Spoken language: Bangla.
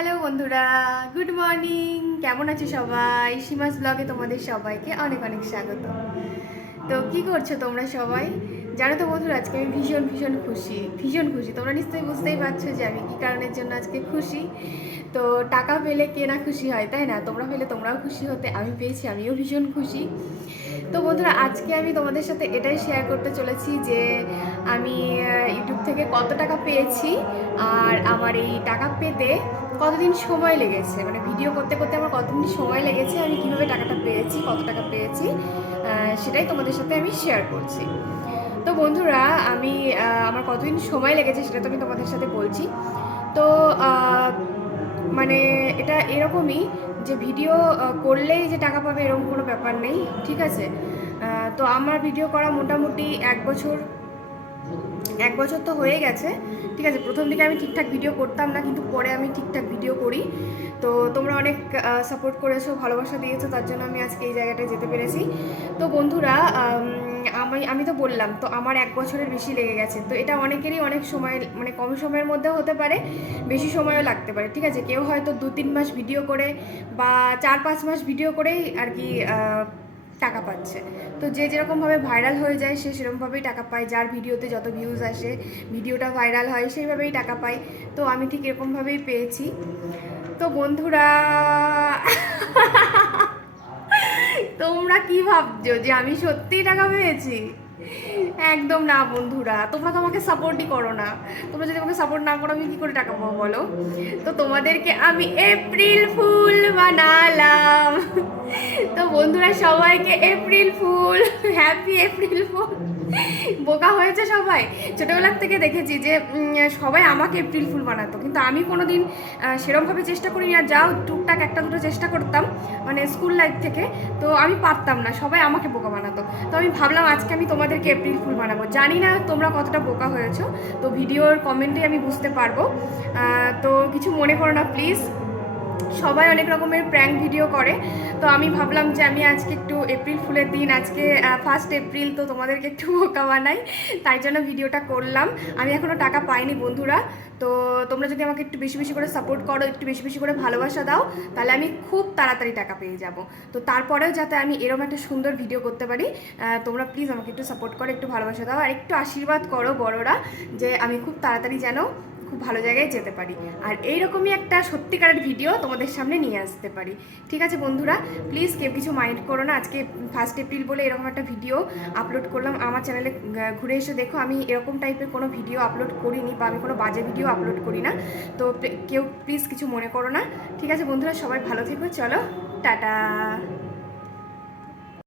হ্যালো বন্ধুরা, গুড মর্নিং। কেমন আছে সবাই? সীমাস ব্লগে তোমাদের সবাইকে অনেক অনেক স্বাগত। তো কি করছ তোমরা সবাই? জানো তো বন্ধুরা, আজকে আমি ভীষণ ভীষণ খুশি ভীষণ খুশি। তোমরা নিশ্চয়ই বুঝতেই পারছ যে আমি কী কারণের জন্য আজকে খুশি? তো টাকা পেলে কে না খুশি হয়, তাই না? তোমরা পেলে তোমরাও খুশি হতে, আমি পেয়েছি, আমিও ভীষণ খুশি। তো বন্ধুরা, আজকে আমি তোমাদের সাথে এটাই শেয়ার করতে চলেছি যে আমি ইউটিউব থেকে কত টাকা পেয়েছি, আর আমার এই টাকা পেতে কতদিন সময় লেগেছে? মানে ভিডিও করতে করতে আমার কতদিন সময় লেগেছে? আমি কীভাবে টাকাটা পেয়েছি? কত টাকা পেয়েছি? সেটাই তোমাদের সাথে আমি শেয়ার করছি। তো বন্ধুরা, আমি আমার কতদিন সময় লেগেছে সেটা তো আমি তোমাদের সাথে বলছি। তো মানে এটা এরকমই যে ভিডিও করলেই যে টাকা পাবে এরকম কোনো ব্যাপার নেই, ঠিক আছে? তো আমার ভিডিও করা মোটামুটি এক বছর এক বছর তো হয়ে গেছে, ঠিক আছে? প্রথম দিকে আমি ঠিকঠাক ভিডিও করতাম না, কিন্তু পরে আমি ঠিকঠাক ভিডিও করি। তো তোমরা অনেক সাপোর্ট করেছ, ভালোবাসা দিয়েছ, তার জন্য আমি আজকে এই জায়গাটায় যেতে পেরেছি। তো বন্ধুরা, আমি আমি তো বললাম, তো আমার এক বছরের বেশি লেগে গেছে। তো এটা অনেকেরই অনেক সময় মানে কম সময়ের মধ্যেও হতে পারে, বেশি সময়ও লাগতে পারে, ঠিক আছে? কেউ হয়তো দু তিন মাস ভিডিও করে বা চার পাঁচ মাস ভিডিও করেই আর কি টাকা পাচ্ছে। তো যে যেরকমভাবে ভাইরাল হয়ে যায়, সে সেরকমভাবেই টাকা পায়। যার ভিডিওতে যত ভিউজ আসে, ভিডিওটা ভাইরাল হয়, সেইভাবেই টাকা পায়। তো আমি ঠিক এরকমভাবেই পেয়েছি। তো বন্ধুরা, তোমরা কি ভাবছ যে আমি সত্যিই টাকা পেয়েছি? একদম না, বন্ধুরা। তোমরা তো আমাকে সাপোর্টই করো না। তোমরা যদি আমাকে সাপোর্ট না করো, আমি কি করে টাকা পাবো বলো? তো তোমাদেরকে আমি এপ্রিল ফুল বানালাম। তো বন্ধুরা, সবাইকে April fool happy April fool. বোকা হয়েছে সবাই। ছোটোবেলার থেকে দেখেছি যে সবাই আমাকে এপ্রিল ফুল বানাতো। কিন্তু আমি কোনো দিন সেরমভাবে চেষ্টা করিনি। আর যাও, টুকটাক একটা দুটো চেষ্টা করতাম মানে স্কুল লাইফ থেকে। তো আমি পারতাম না। সবাই আমাকে বোকা বানাতো। তো আমি ভাবলাম, আজকে আমি তোমাদেরকে এপ্রিল ফুল বানাবো। জানি না তোমরা কতটা বোকা হয়েছো, তো ভিডিওর কমেন্টে আমি বুঝতে পারব। তো কিছু মনে করো না প্লিজ সবাই অনেক রকমের প্র্যাঙ্ক ভিডিও করে। তো আমি ভাবলাম যে আমি আজকে একটু এপ্রিল ফুলের দিন, আজকে ফার্স্ট এপ্রিল তো তোমাদেরকে একটু বোকা বানাই। তাই জন্য ভিডিওটা করলাম। আমি এখনও টাকা পাইনি বন্ধুরা। তো তোমরা যদি আমাকে একটু বেশি বেশি করে সাপোর্ট করো, একটু বেশি বেশি করে ভালোবাসা দাও, তাহলে আমি খুব তাড়াতাড়ি টাকা পেয়ে যাব। তো তারপরেও যাতে আমি এরকম একটা সুন্দর ভিডিও করতে পারি তোমরা প্লিজ আমাকে একটু সাপোর্ট করো, একটু ভালোবাসা দাও। আর একটু আশীর্বাদ করো বড়রা, যে আমি খুব তাড়াতাড়ি যেন খুব ভালো জায়গায় যেতে পারি। আর এইরকমই একটা সত্যিকারের ভিডিও তোমাদের সামনে নিয়ে আসতে পারি। ঠিক আছে বন্ধুরা? প্লিজ কেউ কিছু মাইন্ড করো না। আজকে ফার্স্ট এপ্রিল বলে এরকম একটা ভিডিও আপলোড করলাম। আমার চ্যানেলে ঘুরে এসে দেখো, আমি এরকম টাইপের কোনো ভিডিও আপলোড করিনি বা আমি কোনো বাজে ভিডিও আপলোড করি না। তো কেউ প্লিজ কিছু মনে করো না। ঠিক আছে বন্ধুরা? সবাই ভালো থেকো। চলো, টাটা।